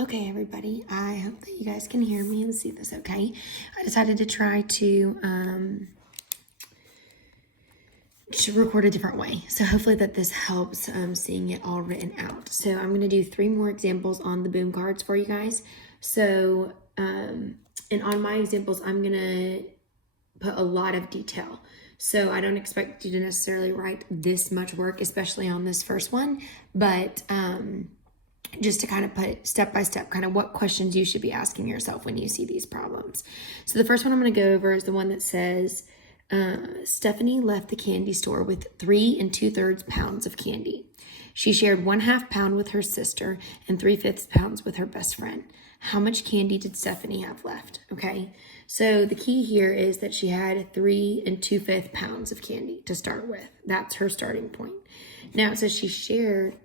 Okay, everybody, I hope that you guys can hear me and see this okay. I decided to try to record a different way. So hopefully that this helps seeing it all written out. So I'm going to do 3 more examples on the boom cards for you guys. So, and on my examples, I'm going to put a lot of detail. So I don't expect you to necessarily write this much work, especially on this first one, but just to kind of put step by step, kind of what questions you should be asking yourself when you see these problems. So the first one I'm going to go over is the one that says, Stephanie left the candy store with 3 2/3 pounds of candy. She shared 1/2 pound with her sister and 3/5 pounds with her best friend. How much candy did Stephanie have left? Okay, so the key here is that she had 3 2/5 pounds of candy to start with. That's her starting point. Now it says she shared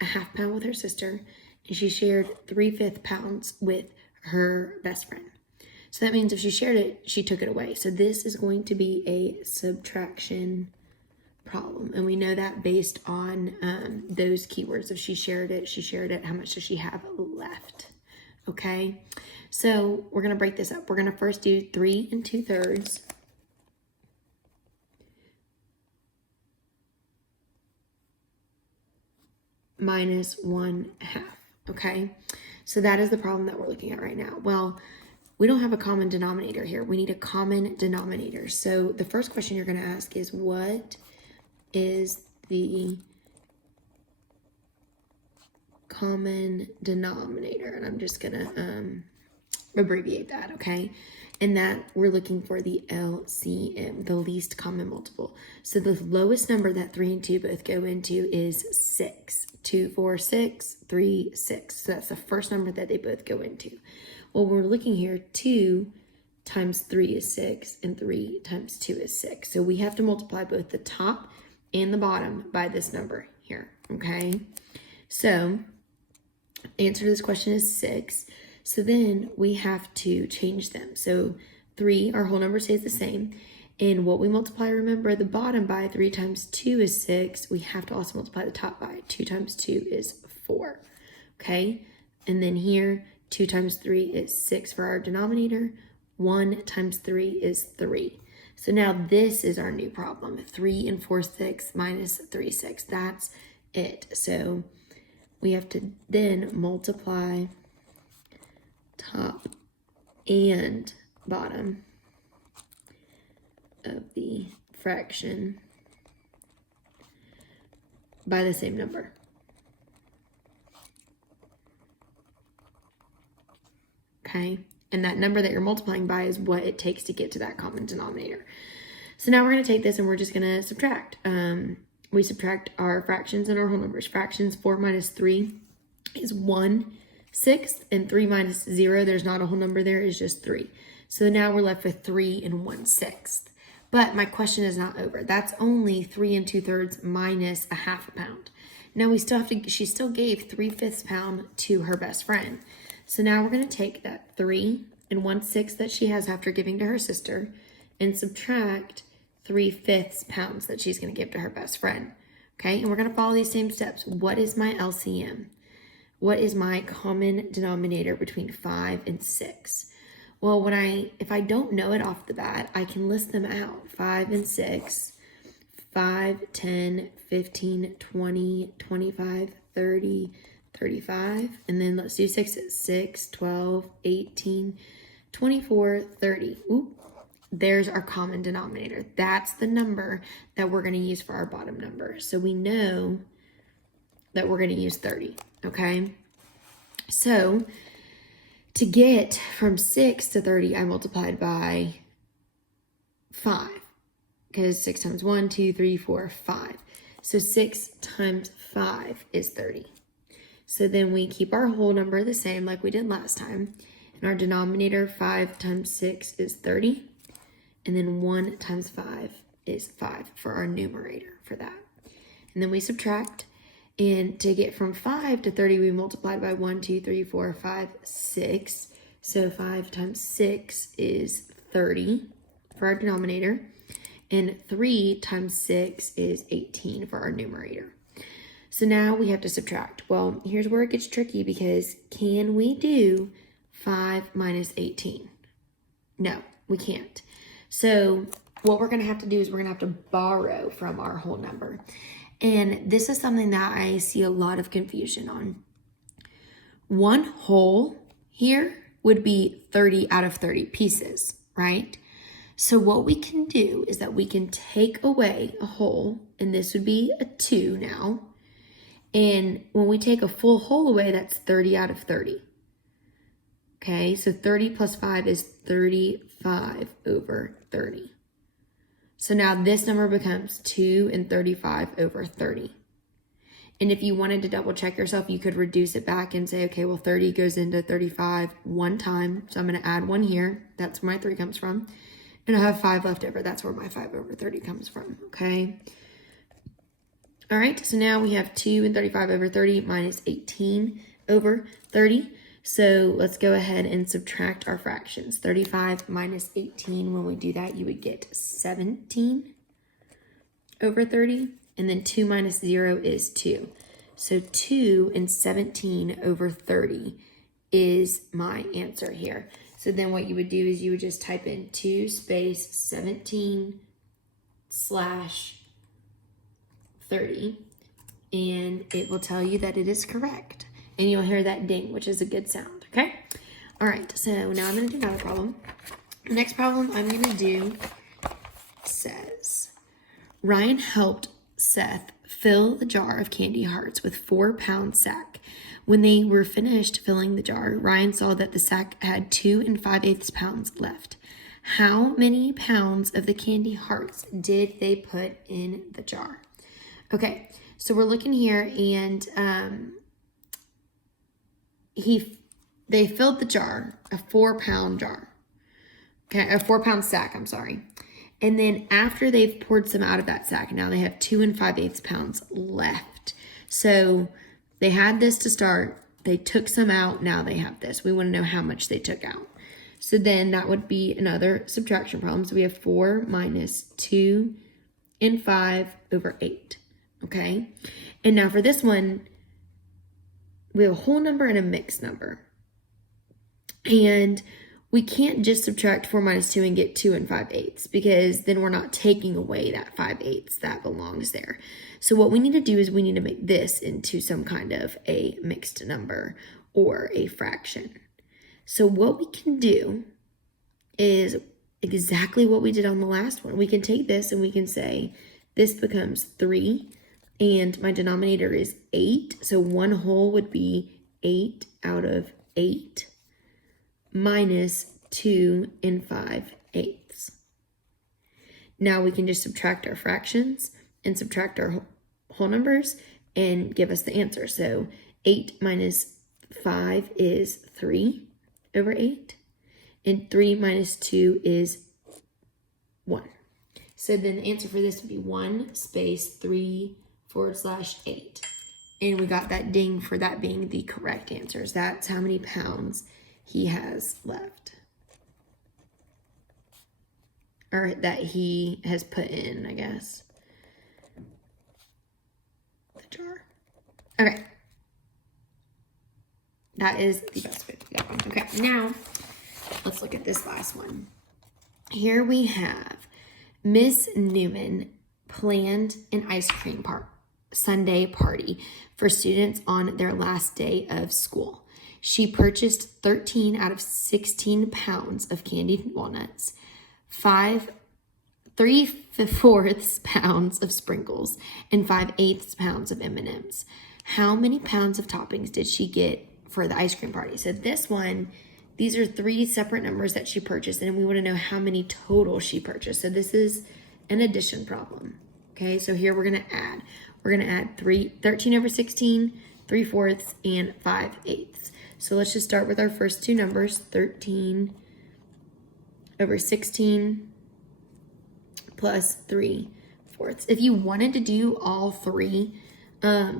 1/2 pound with her sister, and she shared 3/5 pounds with her best friend. So that means if she shared it, she took it away. So this is going to be a subtraction problem. And we know that based on those keywords. If she shared it, how much does she have left? Okay, so we're going to break this up. We're going to first do 3 2/3. Minus 1/2, okay? So that is the problem that we're looking at right now. Well, we don't have a common denominator here. We need a common denominator. So the first question you're going to ask is, what is the common denominator? And I'm just going to abbreviate that, okay? And that we're looking for the LCM, the least common multiple. So the lowest number that 3 and 2 both go into is 6. 2, 4, 6, 3, 6. So that's the first number that they both go into. Well, we're looking here, 2 times 3 is 6, and 3 times 2 is 6. So we have to multiply both the top and the bottom by this number here, okay? So the answer to this question is 6. So then we have to change them. So 3, our whole number stays the same. And what we multiply, remember, the bottom by 3 times 2 is 6. We have to also multiply the top by 2 times 2 is 4. Okay? And then here, 2 times 3 is 6 for our denominator. 1 times 3 is 3. So now this is our new problem. 3 and 4, 6 minus 3, 6. That's it. So we have to then multiply top and bottom of the fraction by the same number. Okay, and that number that you're multiplying by is what it takes to get to that common denominator. So now we're going to take this and we're just going to subtract. We subtract our fractions and our whole numbers. Fractions, 4 minus 3 is 1/6, and 3 minus 0, there's not a whole number there, it's just 3. So now we're left with 3 and 1/6. But my question is not over. That's only 3 2/3 minus 1/2 pound. Now we still have to, she still gave 3/5 pound to her best friend. So now we're going to take that 3 and 1/6 that she has after giving to her sister and subtract 3/5 pounds that she's going to give to her best friend. Okay, and we're going to follow these same steps. What is my LCM? What is my common denominator between 5 and 6? Well, if I don't know it off the bat, I can list them out. 5 and 6, 5, 10, 15, 20, 25, 30, 35. And then let's do 6 at 6, 12, 18, 24, 30. Oop, there's our common denominator. That's the number that we're going to use for our bottom number. So we know that we're going to use 30, okay? So to get from 6 to 30, I multiplied by 5, because 6 times 1, 2, 3, 4, 5. So 6 times 5 is 30. So then we keep our whole number the same like we did last time. And our denominator, 5 times 6 is 30. And then 1 times 5 is 5 for our numerator for that. And then we subtract. And to get from 5 to 30, we multiplied by 1, 2, 3, 4, 5, 6. So 5 times 6 is 30 for our denominator. And 3 times 6 is 18 for our numerator. So now we have to subtract. Well, here's where it gets tricky because can we do 5 minus 18? No, we can't. So what we're going to have to do is we're going to have to borrow from our whole number. And this is something that I see a lot of confusion on. 1 whole here would be 30 out of 30 pieces, right? So what we can do is that we can take away a whole, and this would be a 2 now. And when we take a full whole away, that's 30 out of 30. Okay, so 30 plus 5 is 35 over 30. So now this number becomes 2 and 35 over 30. And if you wanted to double check yourself, you could reduce it back and say, okay, well, 30 goes into 35 one time. So I'm going to add 1 here. That's where my 3 comes from. And I have 5 left over. That's where my 5 over 30 comes from, okay? All right, so now we have 2 and 35 over 30 minus 18 over 30. So let's go ahead and subtract our fractions. 35 minus 18, when we do that, you would get 17 over 30. And then 2 minus 0 is 2. So 2 and 17 over 30 is my answer here. So then what you would do is you would just type in 2 space 17 slash 30. And it will tell you that it is correct. And you'll hear that ding, which is a good sound, okay? All right, so now I'm going to do another problem. The next problem I'm going to do says, Ryan helped Seth fill the jar of candy hearts with 4-pound sack. When they were finished filling the jar, Ryan saw that the sack had 2 5/8 pounds left. How many pounds of the candy hearts did they put in the jar? Okay, so we're looking here, and they filled the jar, a 4-pound jar. Okay, a 4-pound sack, I'm sorry. And then after they've poured some out of that sack, now they have 2 5/8 pounds left. So they had this to start. They took some out. Now they have this. We want to know how much they took out. So then that would be another subtraction problem. So we have 4 minus 2 and 5 over 8. Okay. And now for this one, we have a whole number and a mixed number. And we can't just subtract 4 minus 2 and get 2 5/8 because then we're not taking away that 5/8 that belongs there. So what we need to do is we need to make this into some kind of a mixed number or a fraction. So what we can do is exactly what we did on the last one. We can take this and we can say this becomes 3 and my denominator is 8. So 1 whole would be 8 out of 8. Minus 2 5/8. Now we can just subtract our fractions and subtract our whole numbers and give us the answer. So 8 minus 5 is 3 over 8. And 3 minus 2 is 1. So then the answer for this would be 1 space 3/8. And we got that ding for that being the correct answers. That's how many pounds he has left, or that he has put in, I guess, the jar. Okay, that is the best way to do that one. Okay, now let's look at this last one. Here we have Miss Newman planned an ice cream Sunday party for students on their last day of school. She purchased 13 out of 16 pounds of candied walnuts, 3/4 pounds of sprinkles, and 5/8 pounds of M&Ms. How many pounds of toppings did she get for the ice cream party? So this one, these are 3 separate numbers that she purchased, and we want to know how many total she purchased. So this is an addition problem. Okay, so here we're going to add. We're going to add 13 over 16, 3/4, and 5/8. So let's just start with our first 2 numbers, 13 over 16 plus 3/4. If you wanted to do all 3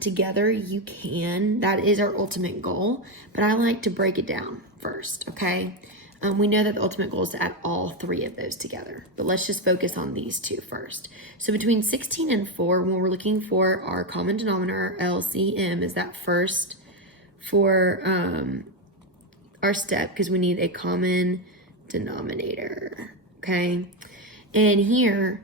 together, you can. That is our ultimate goal, but I like to break it down first, okay? We know that the ultimate goal is to add all three of those together, but let's just focus on these two first. So between 16 and 4, when we're looking for our common denominator, LCM, is that first for our step, because we need a common denominator, okay? And here,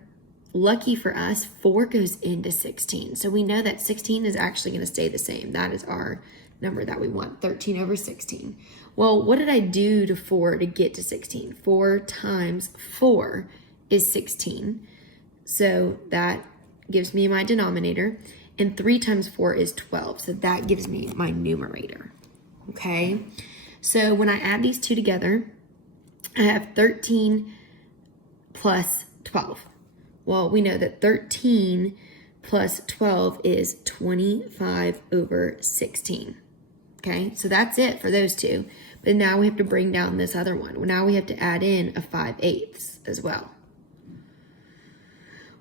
lucky for us, 4 goes into 16. So we know that 16 is actually going to stay the same. That is our number that we want, 13 over 16. Well, what did I do to 4 to get to 16? 4 times 4 is 16. So that gives me my denominator. And 3 times 4 is 12. So that gives me my numerator. Okay? So when I add these two together, I have 13 plus 12. Well, we know that 13 plus 12 is 25 over 16. Okay, so that's it for those two. But now we have to bring down this other one. Well, now we have to add in a 5/8 as well.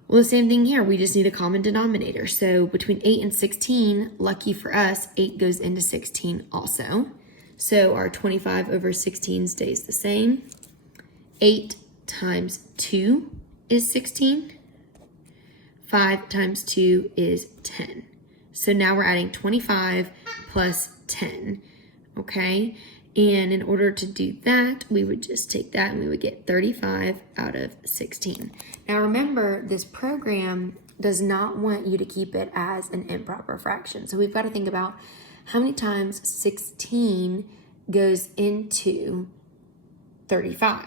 Well, the same thing here. We just need a common denominator. So between 8 and 16, lucky for us, 8 goes into 16 also. So our 25 over 16 stays the same. 8 times 2 is 16. 5 times 2 is 10. So now we're adding 25 plus 10, okay? And in order to do that, we would just take that and we would get 35 out of 16. Now remember, this program does not want you to keep it as an improper fraction. So we've got to think about how many times 16 goes into 35.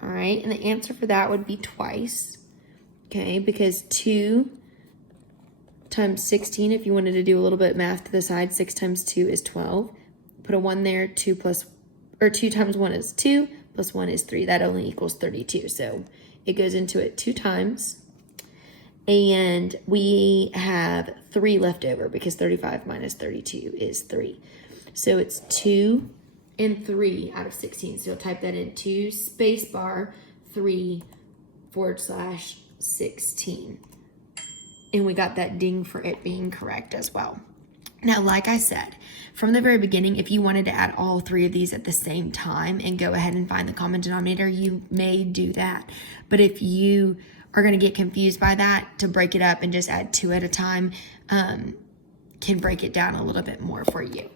All right, and the answer for that would be twice, okay? Because 2 times 16, if you wanted to do a little bit of math to the side, 6 times 2 is 12. Put a 1 there, 2 times 1 is 2, plus 1 is 3. That only equals 32. So it goes into it 2 times. And we have 3 left over because 35 minus 32 is 3. So it's 2 and 3 out of 16. So you'll type that in 2 space bar 3 / 16. And we got that ding for it being correct as well. Now, like I said, from the very beginning, if you wanted to add all 3 of these at the same time and go ahead and find the common denominator, you may do that. But if you are going to get confused by that, to break it up and just add 2 at a time can break it down a little bit more for you.